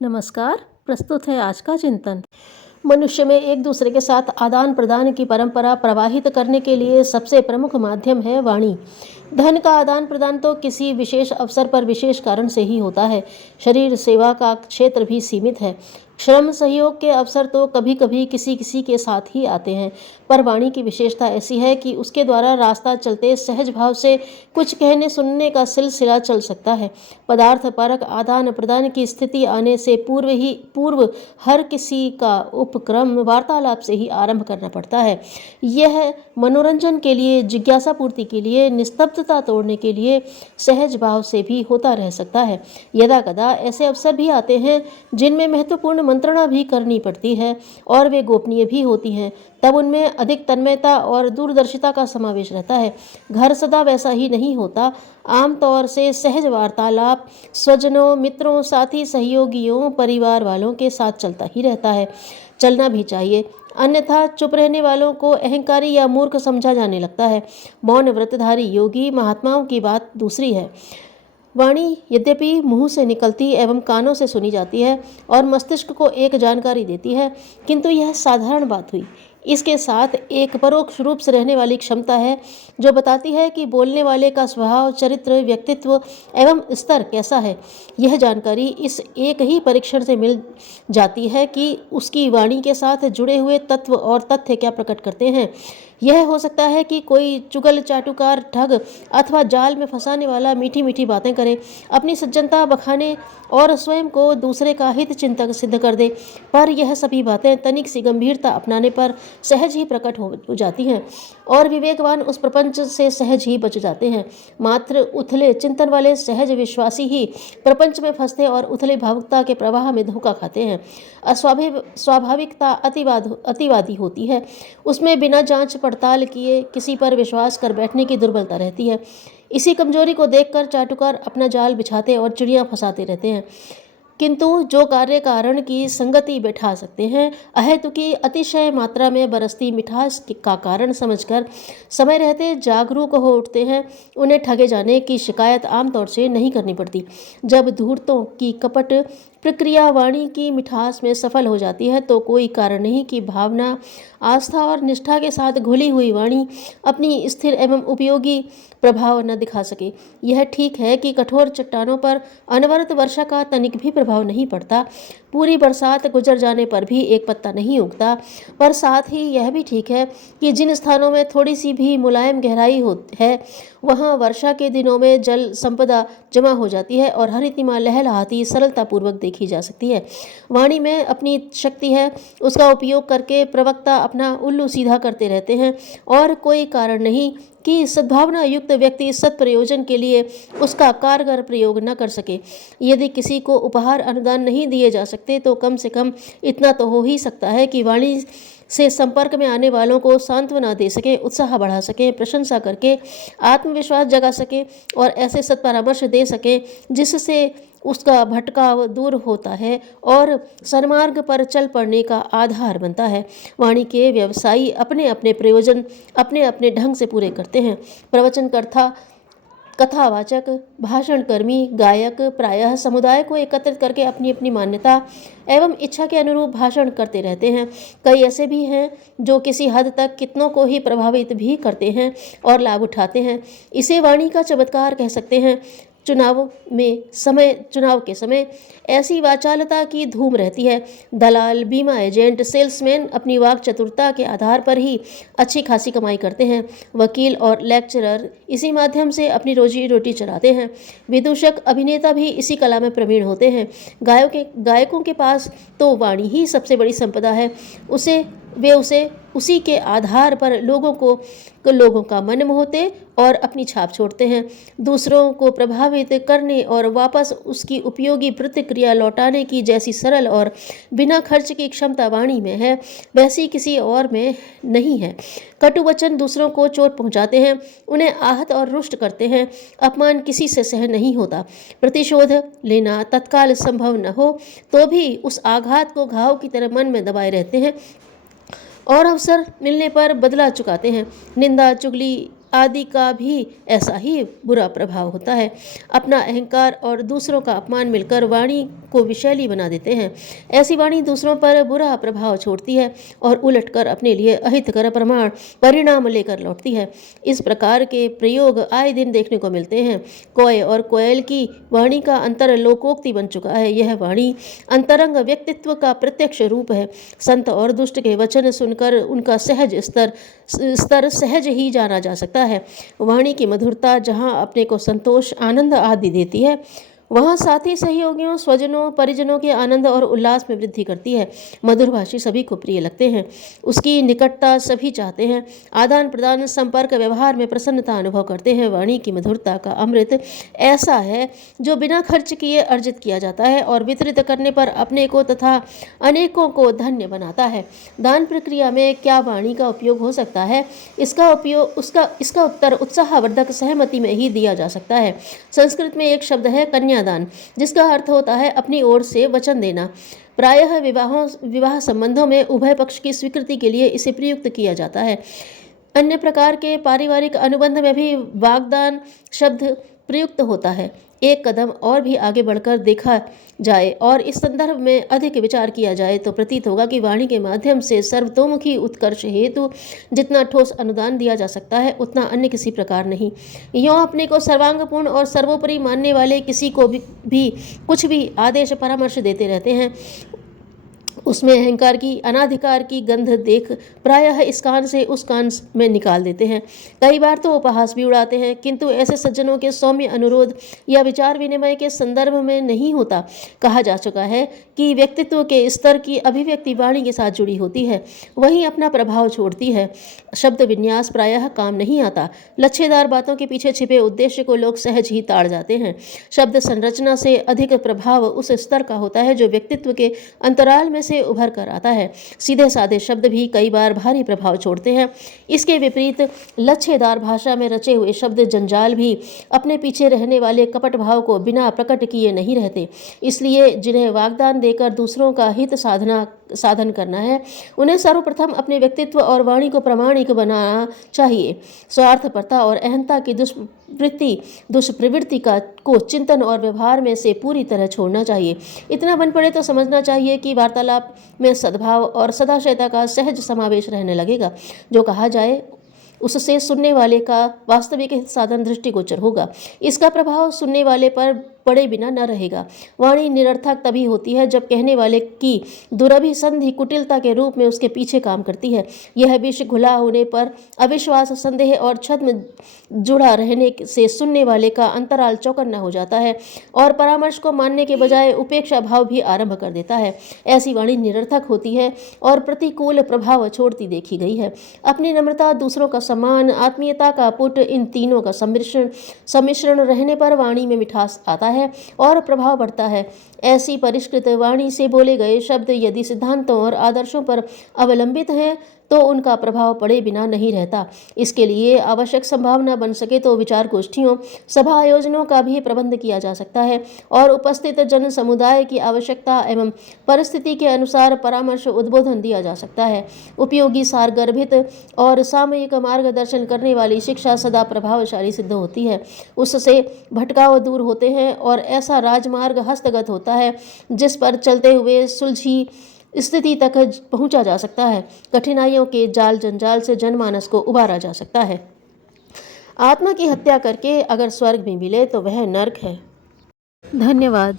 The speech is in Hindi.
नमस्कार। प्रस्तुत है आज का चिंतन। मनुष्य में एक दूसरे के साथ आदान प्रदान की परंपरा प्रवाहित करने के लिए सबसे प्रमुख माध्यम है वाणी। धन का आदान प्रदान तो किसी विशेष अवसर पर विशेष कारण से ही होता है। शरीर सेवा का क्षेत्र भी सीमित है। श्रम सहयोग के अवसर तो कभी कभी किसी किसी के साथ ही आते हैं, पर वाणी की विशेषता ऐसी है कि उसके द्वारा रास्ता चलते सहज भाव से कुछ कहने सुनने का सिलसिला चल सकता है। पदार्थ परक आदान प्रदान की स्थिति आने से पूर्व हर किसी का उपक्रम वार्तालाप से ही आरंभ करना पड़ता है। यह मनोरंजन के लिए, जिज्ञासा पूर्ति के लिए, निस्तब्धता तोड़ने के लिए सहज भाव से भी होता रह सकता है। यदा कदा ऐसे अवसर भी आते हैं जिनमें महत्वपूर्ण मंत्रणा भी करनी पड़ती है और वे गोपनीय भी होती हैं। तब उनमें अधिक तन्मयता और दूरदर्शिता का समावेश रहता है। घर सदा वैसा ही नहीं होता। आमतौर से सहज वार्तालाप स्वजनों, मित्रों, साथी, सहयोगियों, परिवार वालों के साथ चलता ही रहता है। चलना भी चाहिए, अन्यथा चुप रहने वालों को अहंकारी या मूर्ख समझा जाने लगता है। मौन व्रतधारी योगी महात्माओं की बात दूसरी है। वाणी यद्यपि मुंह से निकलती एवं कानों से सुनी जाती है और मस्तिष्क को एक जानकारी देती है, किंतु यह साधारण बात हुई। इसके साथ एक परोक्ष रूप से रहने वाली क्षमता है जो बताती है कि बोलने वाले का स्वभाव, चरित्र, व्यक्तित्व एवं स्तर कैसा है। यह जानकारी इस एक ही परीक्षण से मिल जाती है कि उसकी वाणी के साथ जुड़े हुए तत्व और तथ्य क्या प्रकट करते हैं। यह हो सकता है कि कोई चुगल, चाटुकार, ठग अथवा जाल में फंसाने वाला मीठी मीठी बातें करे, अपनी सज्जनता बखाने और स्वयं को दूसरे का हित चिंतक सिद्ध कर दे, पर यह सभी बातें तनिक सी गंभीरता अपनाने पर सहज ही प्रकट हो जाती हैं और विवेकवान उस प्रपंच से सहज ही बच जाते हैं। मात्र उथले चिंतन वाले सहज विश्वासी ही प्रपंच में फंसते और उथले भावुकता के प्रवाह में धोखा खाते हैं। स्वाभाविकता अतिवादी होती है। उसमें बिना जांच पड़ताल किए किसी पर विश्वास कर बैठने की दुर्बलता रहती है। इसी कमजोरी को देखकर चाटुकार अपना जाल बिछाते और चिड़ियां फंसाते रहते हैं, किंतु जो कार्य कारण की संगति बैठा सकते हैं, अहेतुकी अतिशय मात्रा में बरसती मिठास का कारण समझकर समय रहते जागरूक हो उठते हैं, उन्हें ठगे जाने की शिकायत आमतौर से नहीं करनी पड़ती। जब धूर्तों की कपट प्रक्रिया वाणी की मिठास में सफल हो जाती है तो कोई कारण नहीं कि भावना, आस्था और निष्ठा के साथ घुली हुई वाणी अपनी स्थिर एवं उपयोगी प्रभाव न दिखा सके। यह ठीक है कि कठोर चट्टानों पर अनवरत वर्षा का तनिक भी प्रभाव नहीं पड़ता। पूरी बरसात गुजर जाने पर भी एक पत्ता नहीं उगता, पर साथ ही यह भी ठीक है कि जिन स्थानों में थोड़ी सी भी मुलायम गहराई है, वहाँ वर्षा के दिनों में जल संपदा जमा हो जाती है और हरितिमा लहलहाती सरलतापूर्वक देखी जा सकती है। वाणी में अपनी शक्ति है, उसका उपयोग करके प्रवक्ता अपना उल्लू सीधा करते रहते हैं और कोई कारण नहीं कि सद्भावना युक्त व्यक्ति सत्प्रयोजन के लिए उसका कारगर प्रयोग न कर सके। यदि किसी को उपहार अनुदान नहीं दिए जा सकते तो कम से कम इतना तो हो ही सकता है कि वाणी से संपर्क में आने वालों को सांत्वना दे सके, उत्साह बढ़ा सके, प्रशंसा करके आत्मविश्वास जगा सके और ऐसे सत्परामर्श दे सके जिससे उसका भटकाव दूर होता है और सन्मार्ग पर चल पड़ने का आधार बनता है। वाणी के व्यवसायी अपने अपने प्रयोजन अपने अपने ढंग से पूरे करते हैं। प्रवचनकर्ता, कथावाचक, भाषणकर्मी, गायक प्रायः समुदाय को एकत्रित करके अपनी अपनी मान्यता एवं इच्छा के अनुरूप भाषण करते रहते हैं। कई ऐसे भी हैं जो किसी हद तक कितनों को ही प्रभावित भी करते हैं और लाभ उठाते हैं। इसे वाणी का चमत्कार कह सकते हैं। चुनाव के समय ऐसी वाचालता की धूम रहती है। दलाल, बीमा एजेंट, सेल्समैन अपनी वाक चतुरता के आधार पर ही अच्छी खासी कमाई करते हैं। वकील और लेक्चरर इसी माध्यम से अपनी रोजी रोटी चलाते हैं। विदूषक, अभिनेता भी इसी कला में प्रवीण होते हैं। गायकों के पास तो वाणी ही सबसे बड़ी संपदा है। वे उसी के आधार पर लोगों का मन मोहते और अपनी छाप छोड़ते हैं। दूसरों को प्रभावित करने और वापस उसकी उपयोगी प्रतिक्रिया लौटाने की जैसी सरल और बिना खर्च की क्षमता वाणी में है, वैसी किसी और में नहीं है। कटु वचन दूसरों को चोट पहुंचाते हैं, उन्हें आहत और रुष्ट करते हैं। अपमान किसी से सहन नहीं होता। प्रतिशोध लेना तत्काल संभव न हो तो भी उस आघात को घाव की तरह मन में दबाए रहते हैं और अवसर मिलने पर बदला चुकाते हैं। निंदा, चुगली आदि का भी ऐसा ही बुरा प्रभाव होता है। अपना अहंकार और दूसरों का अपमान मिलकर वाणी को विषैली बना देते हैं। ऐसी वाणी दूसरों पर बुरा प्रभाव छोड़ती है और उलटकर अपने लिए अहितकर परिणाम लेकर लौटती है। इस प्रकार के प्रयोग आए दिन देखने को मिलते हैं। कोय और कोयल की वाणी का अंतर लोकोक्ति बन चुका है। यह वाणी अंतरंग व्यक्तित्व का प्रत्यक्ष रूप है। संत और दुष्ट के वचन सुनकर उनका सहज स्तर सहज ही जाना जा सकता है। वाणी की मधुरता जहाँ अपने को संतोष, आनंद आदि देती है, वहाँ साथी, सहयोगियों, स्वजनों, परिजनों के आनंद और उल्लास में वृद्धि करती है। मधुरभाषी सभी को प्रिय लगते हैं। उसकी निकटता सभी चाहते हैं। आदान प्रदान, संपर्क, व्यवहार में प्रसन्नता अनुभव करते हैं। वाणी की मधुरता का अमृत ऐसा है जो बिना खर्च किए अर्जित किया जाता है और वितरित करने पर अपने को तथा अनेकों को धन्य बनाता है। दान प्रक्रिया में क्या वाणी का उपयोग हो सकता है? इसका उत्तर उत्साहवर्धक सहमति में ही दिया जा सकता है। संस्कृत में एक शब्द है कन्यादान, जिसका अर्थ होता है अपनी ओर से वचन देना। प्रायः विवाह संबंधों में उभय पक्ष की स्वीकृति के लिए इसे प्रयुक्त किया जाता है। अन्य प्रकार के पारिवारिक अनुबंध में भी वाग्दान शब्द प्रयुक्त होता है। एक कदम और भी आगे बढ़कर देखा जाए और इस संदर्भ में अधिक विचार किया जाए तो प्रतीत होगा कि वाणी के माध्यम से सर्वतोमुखी उत्कर्ष हेतु जितना ठोस अनुदान दिया जा सकता है, उतना अन्य किसी प्रकार नहीं। यों अपने को सर्वांगपूर्ण और सर्वोपरि मानने वाले किसी को भी कुछ भी आदेश परामर्श देते रहते हैं, उसमें अहंकार की, अनाधिकार की गंध देख प्रायः इस कान से उस कान में निकाल देते हैं। कई बार तो उपहास भी उड़ाते हैं, किंतु ऐसे सज्जनों के सौम्य अनुरोध या विचार विनिमय के संदर्भ में नहीं होता। कहा जा चुका है कि व्यक्तित्व के स्तर की अभिव्यक्ति वाणी के साथ जुड़ी होती है, वहीं अपना प्रभाव छोड़ती है। शब्द विन्यास प्रायः काम नहीं आता। लच्छेदार बातों के पीछे छिपे उद्देश्य को लोग सहज ही ताड़ जाते हैं। शब्द संरचना से अधिक प्रभाव उस स्तर का होता है जो व्यक्तित्व के अंतराल में से उभर कर आता है। सीधे साधे शब्द भी कई बार भारी प्रभाव छोड़ते हैं। इसके विपरीत लच्छेदार भाषा में रचे हुए शब्द जंजाल भी अपने पीछे रहने वाले कपट भाव को बिना प्रकट किए नहीं रहते। इसलिए जिन्हें वाग्दान देकर दूसरों का हित साधन करना है, उन्हें सर्वप्रथम अपने व्यक्तित्व और वाणी को प्रामाणिक बनाना चाहिए। स्वार्थपरता और अहंता की दुष्प्रवृत्ति को चिंतन और व्यवहार में से पूरी तरह छोड़ना चाहिए। इतना बन पड़े तो समझना चाहिए कि वार्तालाप में सद्भाव और सदाशयता का सहज समावेश रहने लगेगा। जो कहा जाए उससे सुनने वाले का वास्तविक हित साधन दृष्टिगोचर होगा। इसका प्रभाव सुनने वाले पर पड़े बिना न रहेगा। वाणी निरर्थक तभी होती है जब कहने वाले की दुरभिसंधि कुटिलता के रूप में उसके पीछे काम करती है। यह विष घुला होने पर अविश्वास, संदेह और छद्म जुड़ा रहने से सुनने वाले का अंतराल चौकन्ना हो जाता है और परामर्श को मानने के बजाय उपेक्षा भाव भी आरंभ कर देता है। ऐसी वाणी निरर्थक होती है और प्रतिकूल प्रभाव छोड़ती देखी गई है। अपनी नम्रता, दूसरों का सम्मान, आत्मीयता का पुट, इन तीनों का सम्मिश्रण रहने पर वाणी में मिठास आता है और प्रभाव बढ़ता है। ऐसी परिष्कृत वाणी से बोले गए शब्द यदि सिद्धांतों और आदर्शों पर अवलंबित हैं तो उनका प्रभाव पड़े बिना नहीं रहता। इसके लिए आवश्यक संभावना बन सके तो विचार गोष्ठियों, सभा आयोजनों का भी प्रबंध किया जा सकता है और उपस्थित जन समुदाय की आवश्यकता एवं परिस्थिति के अनुसार परामर्श उद्बोधन दिया जा सकता है। उपयोगी, सारगर्भित और सामयिक मार्गदर्शन करने वाली शिक्षा सदा प्रभावशाली सिद्ध होती है। उससे भटकाव दूर होते हैं और ऐसा राजमार्ग हस्तगत होता है जिस पर चलते हुए सुलझी स्थिति तक पहुंचा जा सकता है। कठिनाइयों के जाल जंजाल से जनमानस को उबारा जा सकता है। आत्मा की हत्या करके अगर स्वर्ग में मिले तो वह नरक है। धन्यवाद।